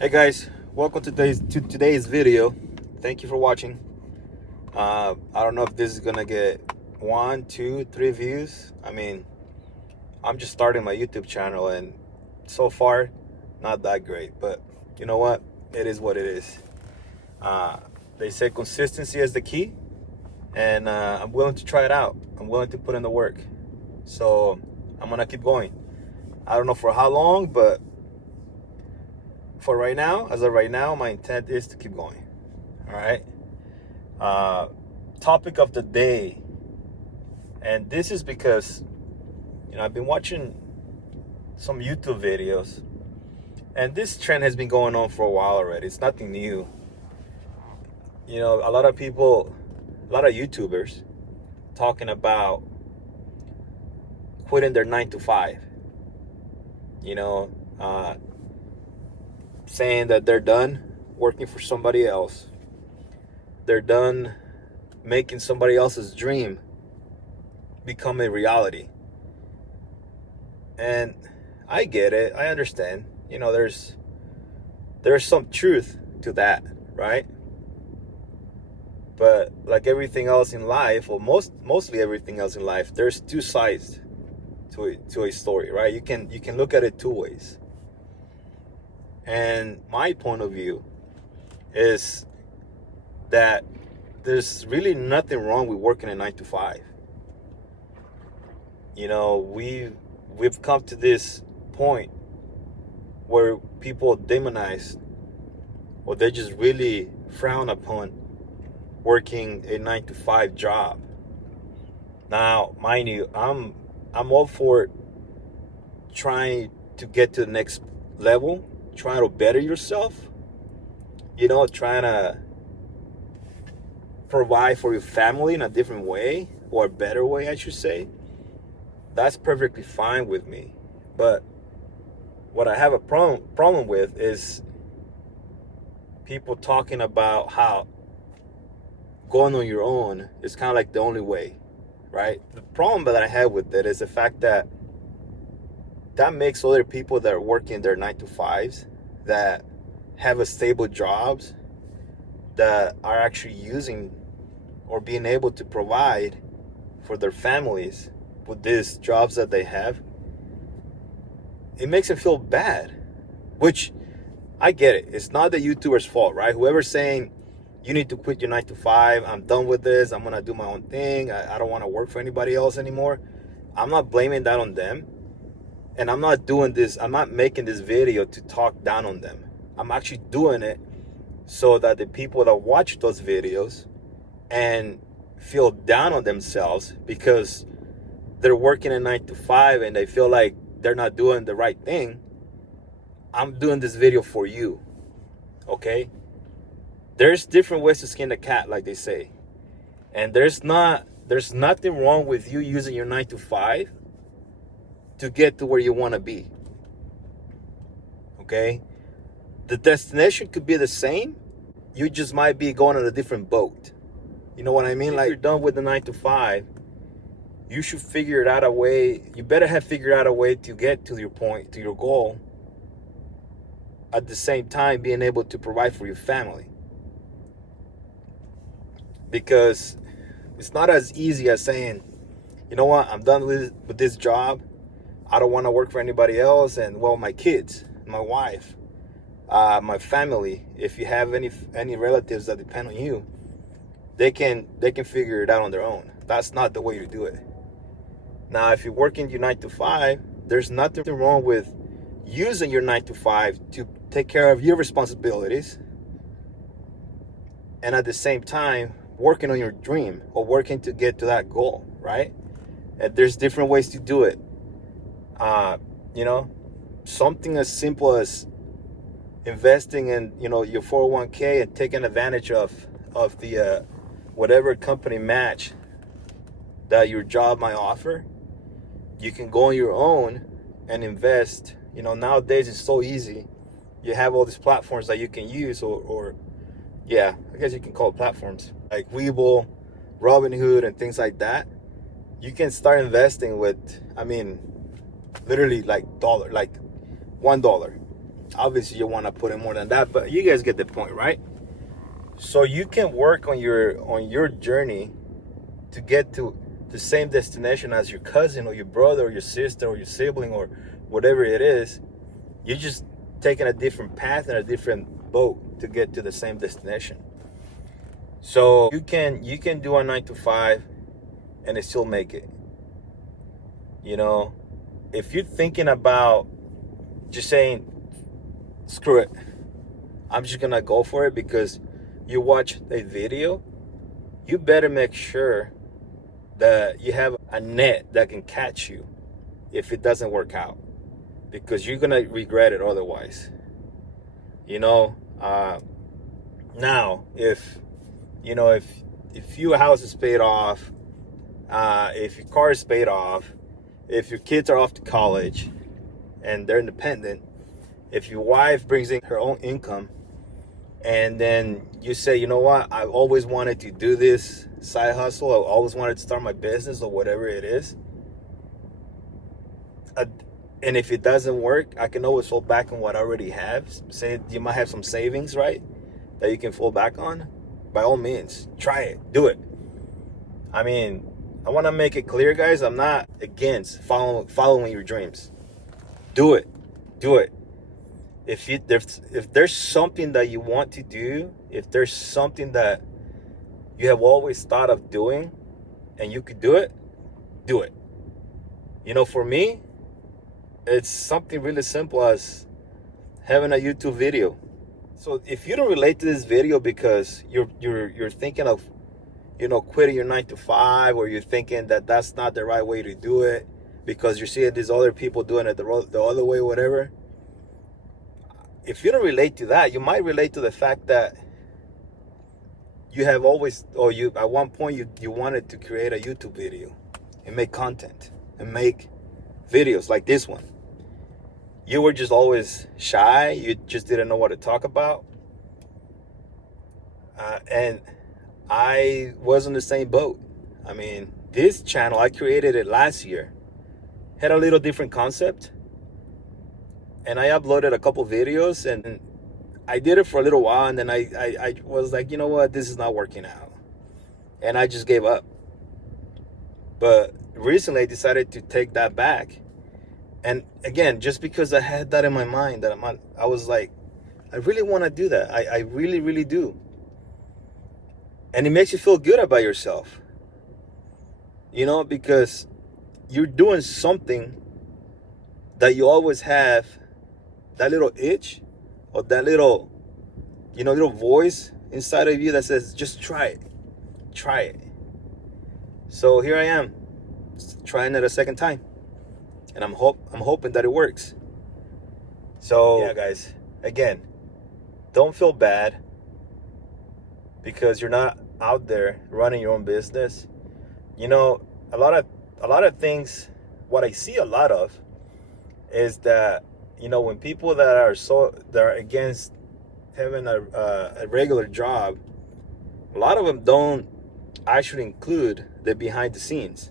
Hey guys, welcome to today's video. Thank you for watching. I don't know if this is gonna get 1, 2, 3 views. I'm just starting my YouTube channel, and so far, not that great. But you know what? It is what it is. Uh, they say consistency is the key, and I'm willing to try it out. I'm willing to put in the work. So I'm gonna keep going. I don't know for how long, but for right now, as of right now, my intent is to keep going. All right. Topic of the day, and this is because I've been watching some YouTube videos, and this trend has been going on for a while already. It's nothing new. A lot of people, a lot of YouTubers, talking about quitting their 9 to 5. You know, uh, saying that they're done working for somebody else. They're done making somebody else's dream become a reality. And I get it. I understand. There's some truth to that, right? But like everything else in life, or mostly everything else in life, there's two sides to a story, right? You can look at it two ways. And my point of view is that there's really nothing wrong with working a 9 to 5. We've come to this point where people demonize, or they just really frown upon working a 9 to 5 job. Now, mind you, I'm all for trying to get to the next level, trying to better yourself, trying to provide for your family in a different way, or a better way, I should say. That's perfectly fine with me. But what I have a problem with is people talking about how going on your own is kind of like the only way, right? The problem that I have with it is the fact that makes other people that are working their 9 to 5s, that have a stable jobs, that are actually using or being able to provide for their families with these jobs that they have, it makes them feel bad. Which, I get it. It's not the YouTuber's fault, right? Whoever's saying you need to quit your 9 to 5, I'm done with this, I'm gonna do my own thing, I don't want to work for anybody else anymore, I'm not blaming that on them. And I'm not making this video to talk down on them. I'm actually doing it so that the people that watch those videos and feel down on themselves because they're working a 9 to 5 and they feel like they're not doing the right thing, I'm doing this video for you. Okay? There's different ways to skin the cat, like they say. And there's nothing wrong with you using your 9 to 5 to get to where you want to be. Okay? The destination could be the same. You just might be going on a different boat. You know what I mean? Like, you're done with the 9 to 5, you should figure it out a way. You better have figured out a way to get to your point, to your goal, at the same time being able to provide for your family. Because it's not as easy as saying, you know what, I'm done with this job. I don't want to work for anybody else. And well, my kids, my wife, my family, if you have any relatives that depend on you, they can figure it out on their own. That's not the way to do it. Now, if you're working your 9 to 5, there's nothing wrong with using your 9 to 5 to take care of your responsibilities, and at the same time working on your dream, or working to get to that goal, right? And there's different ways to do it. Something as simple as investing in your 401k and taking advantage of the whatever company match that your job might offer. You can go on your own and invest. Nowadays it's so easy. You have all these platforms that you can use, or yeah, I guess you can call it platforms, like Webull, Robinhood, and things like that. You can start investing with, literally like $1. Obviously, you want to put in more than that, but you guys get the point, right? So you can work on your journey to get to the same destination as your cousin or your brother or your sister or your sibling or whatever it is. You're just taking a different path and a different boat to get to the same destination. So you can do a 9 to 5 and still make it. You know, if you're thinking about just saying, screw it, I'm just gonna go for it because you watch a video, you better make sure that you have a net that can catch you if it doesn't work out, because you're gonna regret it otherwise. You know, now if your house is paid off, if your car is paid off, if your kids are off to college and they're independent, if your wife brings in her own income, and then you say, you know what, I've always wanted to do this side hustle, I always wanted to start my business or whatever it is, and if it doesn't work, I can always fall back on what I already have. Say you might have some savings, right, that you can fall back on. By all means, try it, do it. I mean, I want to make it clear, guys, I'm not against following your dreams. Do it. If there's something that you want to do, if there's something that you have always thought of doing and you could do it, do it. You know, for me, it's something really simple as having a YouTube video. So if you don't relate to this video because you're thinking of, quitting your 9 to 5, or you're thinking that that's not the right way to do it because you're seeing these other people doing it the other way, whatever. If you don't relate to that, you might relate to the fact that you have always, or you at one point you wanted to create a YouTube video and make content and make videos like this one. You were just always shy. You just didn't know what to talk about. And I was in the same boat. I mean, this channel, I created it last year. Had a little different concept. And I uploaded a couple videos, and I did it for a little while, and then I was like, you know what, this is not working out. And I just gave up. But recently I decided to take that back. And again, just because I had that in my mind, I was like, I really want to do that. I really, really do. And it makes you feel good about yourself. Because you're doing something that you always have, that little itch or that little voice inside of you that says, just try it. So here I am, trying it a second time, and I'm hoping that it works. So yeah, guys, again, don't feel bad because you're not out there running your own business. A lot of things, what I see a lot of is that, when people that are against having a regular job, a lot of them don't actually include the behind the scenes,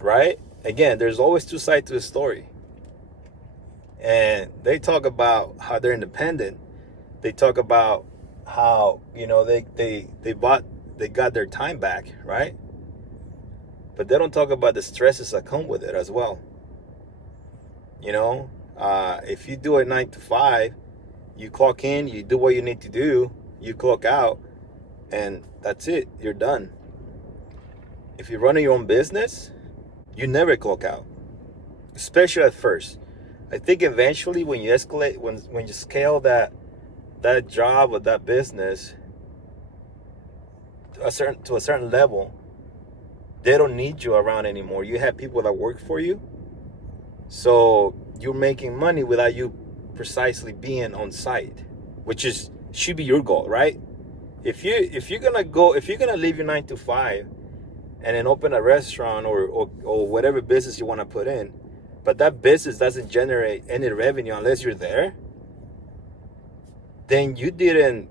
right? Again, there's always two sides to the story. And they talk about how they're independent. They talk about how, they got their time back, right? But they don't talk about the stresses that come with it as well. If you do a 9 to 5, you clock in, you do what you need to do, you clock out, and that's it. You're done. If you're running your own business, you never clock out, especially at first. I think eventually when you escalate, when you scale that job or that business to a certain level, they don't need you around anymore. You have people that work for you. So you're making money without you precisely being on site, which should be your goal, right? If you're gonna leave your 9 to 5 and then open a restaurant or whatever business you want to put in, but that business doesn't generate any revenue unless you're there, then you didn't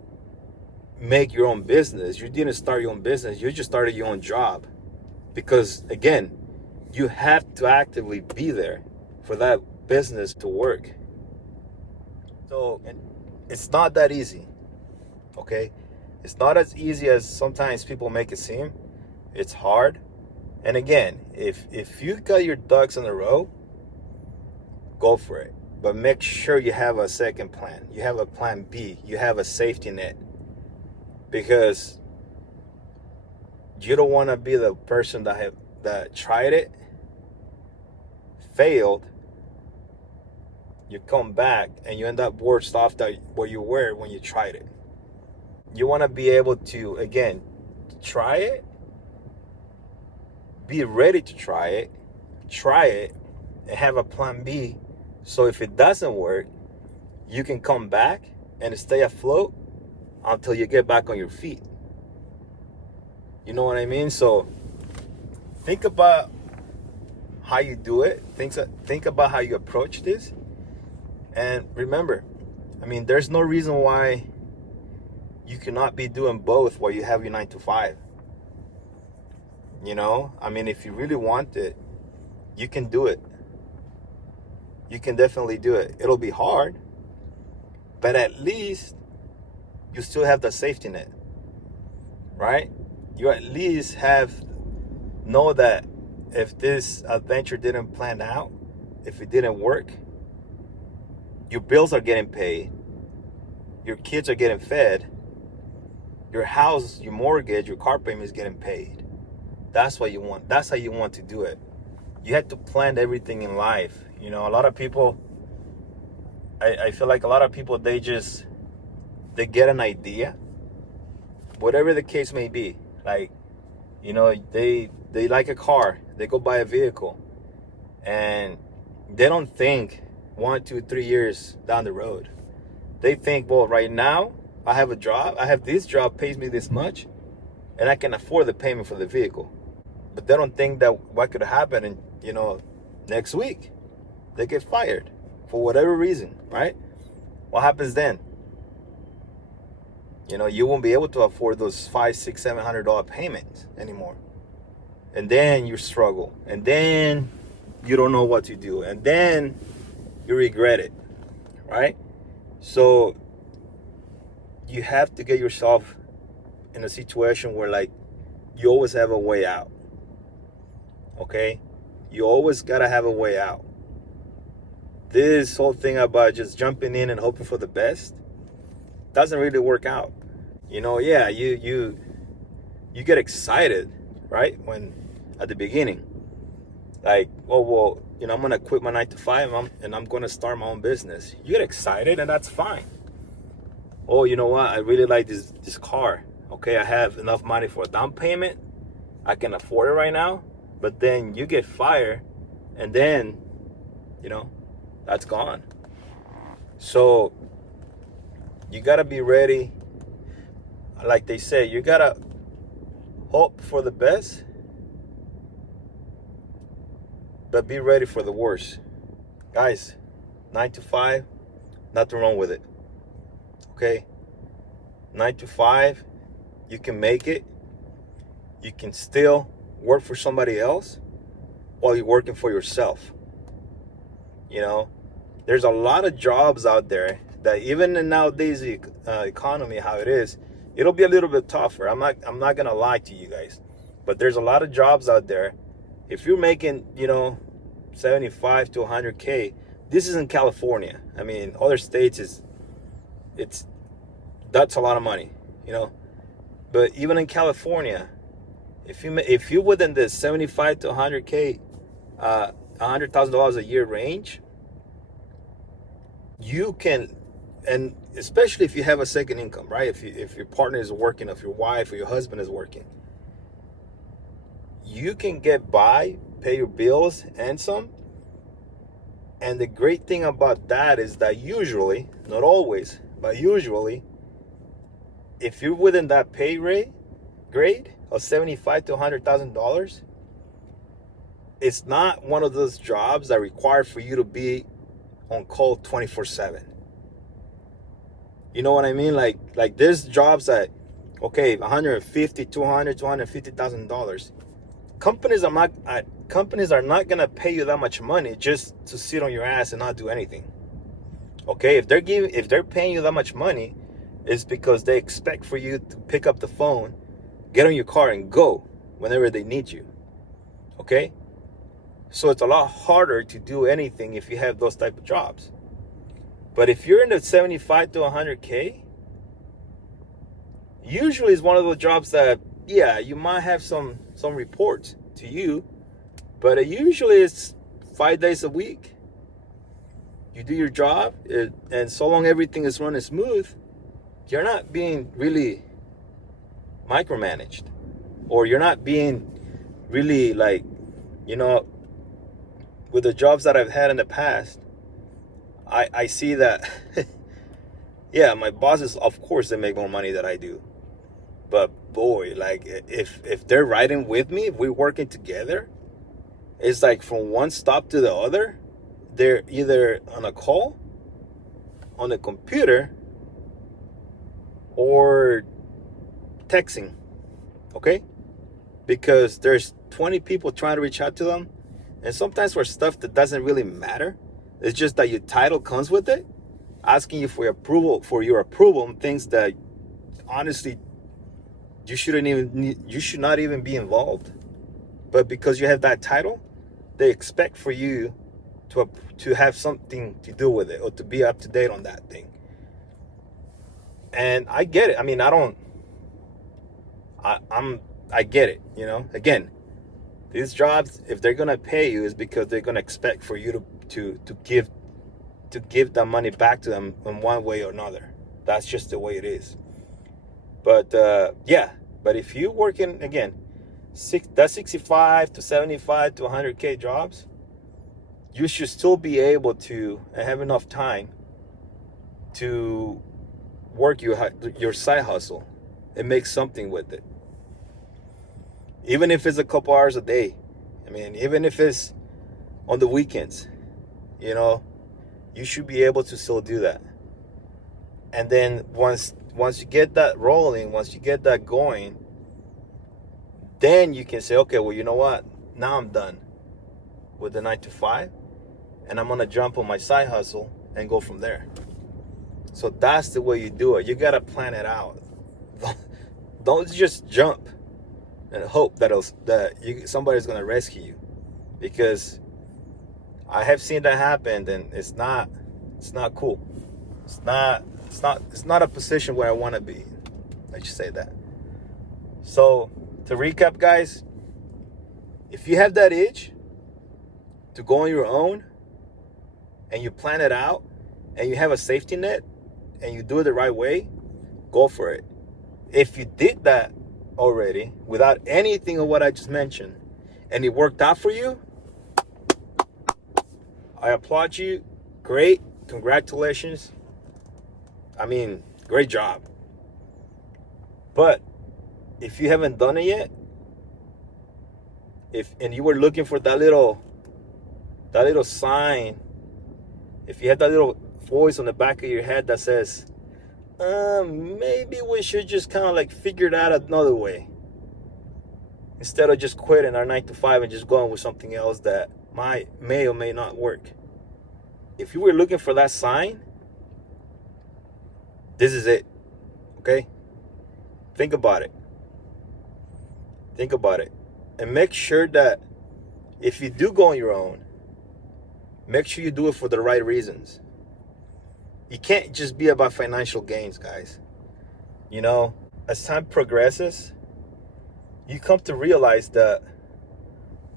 make your own business. You didn't start your own business. You just started your own job. Because again, you have to actively be there for that business to work. So, and it's not that easy, okay? It's not as easy as sometimes people make it seem. It's hard. And again, if you got your ducks in a row, go for it. But make sure you have a second plan. You have a plan B. You have a safety net. Because you don't want to be the person that tried it, failed, you come back and you end up worse off than where you were when you tried it. You want to be able to, again, try it, be ready to try it, and have a plan B. So if it doesn't work, you can come back and stay afloat until you get back on your feet. You know what I mean? So think about how you do it. Think about how you approach this. And remember, I mean, there's no reason why you cannot be doing both while you have your 9 to 5. You know, I mean, if you really want it, you can do it. You can definitely do it. It'll be hard, but at least you still have the safety net, right? You at least know that if this adventure didn't plan out, if it didn't work, your bills are getting paid, your kids are getting fed, your house, your mortgage, your car payment is getting paid. That's what you want. That's how you want to do it. You have to plan everything in life. You know, a lot of people, I feel like a lot of people, they get an idea, whatever the case may be. Like, you know, they like a car, they go buy a vehicle, and they don't think 1, 2, 3 years down the road. They think, well, right now I have a job, I have this job, pays me this much, and I can afford the payment for the vehicle. But they don't think that what could happen in, you know, next week. They get fired for whatever reason, right? What happens then? You know, you won't be able to afford those $500, $600, $700 payments anymore. And then you struggle. And then you don't know what to do. And then you regret it, right? So you have to get yourself in a situation where, like, you always have a way out. Okay? You always gotta have a way out. This whole thing about just jumping in and hoping for the best doesn't really work out. You know, yeah, you get excited, right? When at the beginning, like, oh, well, you know, I'm gonna quit my 9 to 5 and I'm gonna start my own business. You get excited, and that's fine. Oh, you know what? I really like this car. Okay, I have enough money for a down payment. I can afford it right now. But then you get fired, and then, you know, that's gone. So you gotta be ready. Like they say, you gotta hope for the best, but be ready for the worst. Guys, 9 to 5, nothing wrong with it. Okay? 9 to 5, you can make it. You can still work for somebody else while you're working for yourself. You know, there's a lot of jobs out there that, even in nowadays economy, how it is, it'll be a little bit tougher. I'm not gonna lie to you guys, but there's a lot of jobs out there. If you're making, you know, 75 to 100K, this is in California. I mean, other states that's a lot of money, you know. But even in California, if you're within the 75 to 100K, $100,000 a year range, you can, and especially if you have a second income, right? If your partner is working, if your wife or your husband is working, you can get by, pay your bills and some. And the great thing about that is that usually, not always, but usually, if you're within that pay grade of $75,000 to $100,000, it's not one of those jobs that require for you to be on call 24/7. You know what I mean? Like there's jobs that, okay, $150,000, $200,000, $250,000. Companies are not gonna pay you that much money just to sit on your ass and not do anything. Okay, if they're paying you that much money, it's because they expect for you to pick up the phone, get on your car, and go whenever they need you. Okay? So it's a lot harder to do anything if you have those type of jobs. But if you're in the 75 to 100K, usually it's one of those jobs that, yeah, you might have some reports to you, but usually it's 5 days a week. You do your job, and so long everything is running smooth, you're not being really micromanaged, or you're not being really like, you know, with the jobs that I've had in the past, I see that, yeah, my bosses, of course, they make more money than I do. But boy, like if they're riding with me, if we're working together, it's like from one stop to the other, they're either on a call, on the computer, or texting. Okay? Because there's 20 people trying to reach out to them, and sometimes for stuff that doesn't really matter, it's just that your title comes with it, asking you for your approval on things that honestly you should not even be involved. But because you have that title, they expect for you to have something to do with it, or to be up to date on that thing. And I get it. I mean, I get it, you know. Again, these jobs, if they're gonna pay you, is because they're gonna expect for you to give that money back to them in one way or another. That's just the way it is. But yeah, but if you work in, again, that's 65 to 75 to 100K jobs, you should still be able to and have enough time to work your side hustle and make something with it. Even if it's a couple hours a day. I mean, even if it's on the weekends, you know, you should be able to still do that. And then once you get that rolling, once you get that going, then you can say, okay, well, you know what? Now I'm done with the 9 to 5, and I'm gonna jump on my side hustle and go from there. So that's the way you do it. You gotta plan it out. Don't just jump and hope somebody's gonna rescue you, because I have seen that happen, and it's not cool. It's not a position where I want to be. I should say that. So to recap, guys, if you have that itch to go on your own, and you plan it out, and you have a safety net, and you do it the right way, go for it. If you did that already without anything of what I just mentioned, and it worked out for you, I applaud you. Great. Congratulations. I mean, great job. But if you haven't done it yet, and you were looking for that little sign, if you have that little voice on the back of your head that says, maybe we should just kind of like figure it out another way, instead of just quitting our 9 to 5 and just going with something else that may or may not work. If you were looking for that sign, this is it. Okay? Think about it. Think about it. And make sure that if you do go on your own, make sure you do it for the right reasons. You can't just be about financial gains, guys. You know, as time progresses, you come to realize that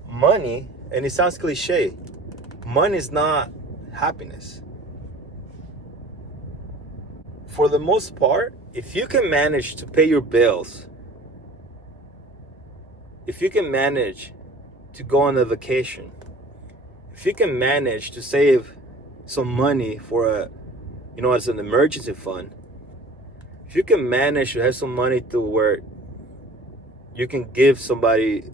money, and it sounds cliche, money is not happiness. For the most part, if you can manage to pay your bills, if you can manage to go on a vacation, if you can manage to save some money for as an emergency fund, if you can manage to have some money to where you can give somebody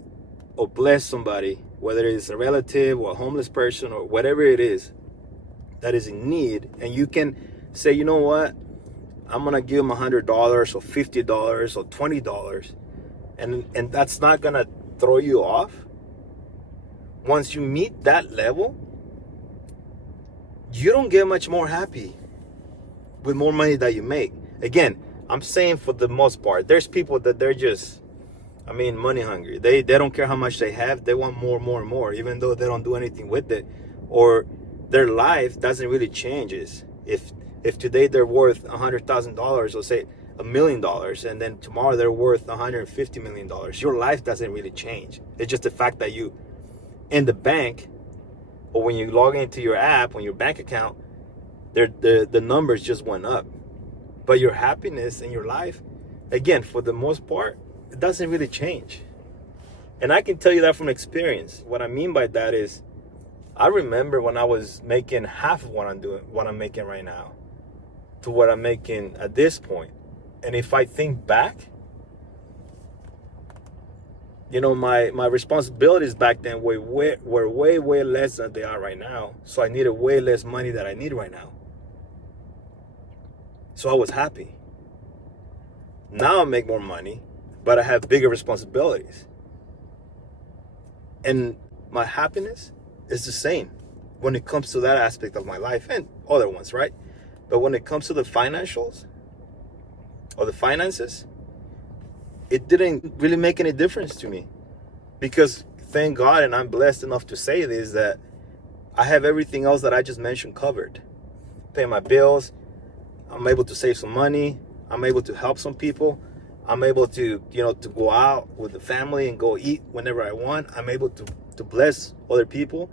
or bless somebody, whether it's a relative or a homeless person or whatever it is that is in need, and you can say, you know what, I'm gonna give them $100 or $50 or $20, and that's not gonna throw you off. Once you meet that level, you don't get much more happy. with more money that you make. Again, I'm saying for the most part, there's people that they're just, money hungry. They don't care how much they have. They want more, more, and more, even though they don't do anything with it, or their life doesn't really changes. If today they're worth $100,000, or say $1 million, and then tomorrow they're worth $150 million, your life doesn't really change. It's just the fact that you, in the bank, or when you log into your app, on your bank account, the numbers just went up. But your happiness in your life, again, for the most part, it doesn't really change. And I can tell you that from experience. What I mean by that is, I remember when I was making half of what I'm making right now, to what I'm making at this point. And if I think back, my responsibilities back then were way less than they are right now. So I needed way less money than I need right now. So I was happy. Now I make more money, but I have bigger responsibilities. And my happiness is the same when it comes to that aspect of my life and other ones, right? But when it comes to the financials or the finances, it didn't really make any difference to me, because thank God, and I'm blessed enough to say this, that I have everything else that I just mentioned covered. Pay my bills, I'm able to save some money, I'm able to help some people, I'm able to, to go out with the family and go eat whenever I want. I'm able to bless other people.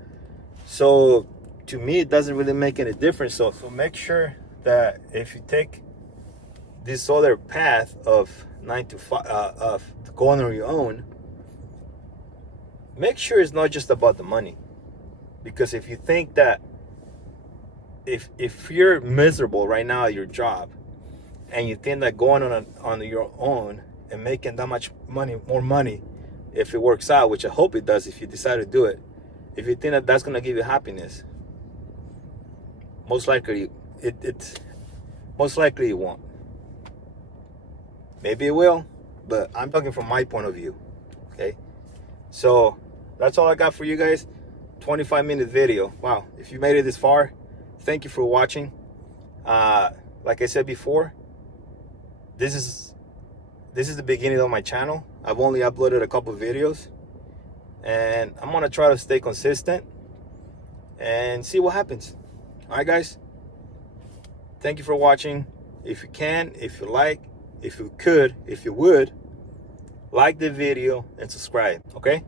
So to me, it doesn't really make any difference. So make sure that if you take this other path of 9 to 5, of going on your own, make sure it's not just about the money. Because if you think that if you're miserable right now at your job, and you think that going on your own and making that much money, more money, if it works out, which I hope it does if you decide to do it, if you think that that's going to give you happiness, most likely it won't. Maybe it will, but I'm talking from my point of view. Okay, so that's all I got for you guys. 25-minute video. Wow, if you made it this far, thank you for watching. Like I said before, this is the beginning of my channel. I've only uploaded a couple videos, and I'm gonna try to stay consistent and see what happens. All right, guys, thank you for watching. If you can, if you like, if you would, like the video and subscribe. Okay.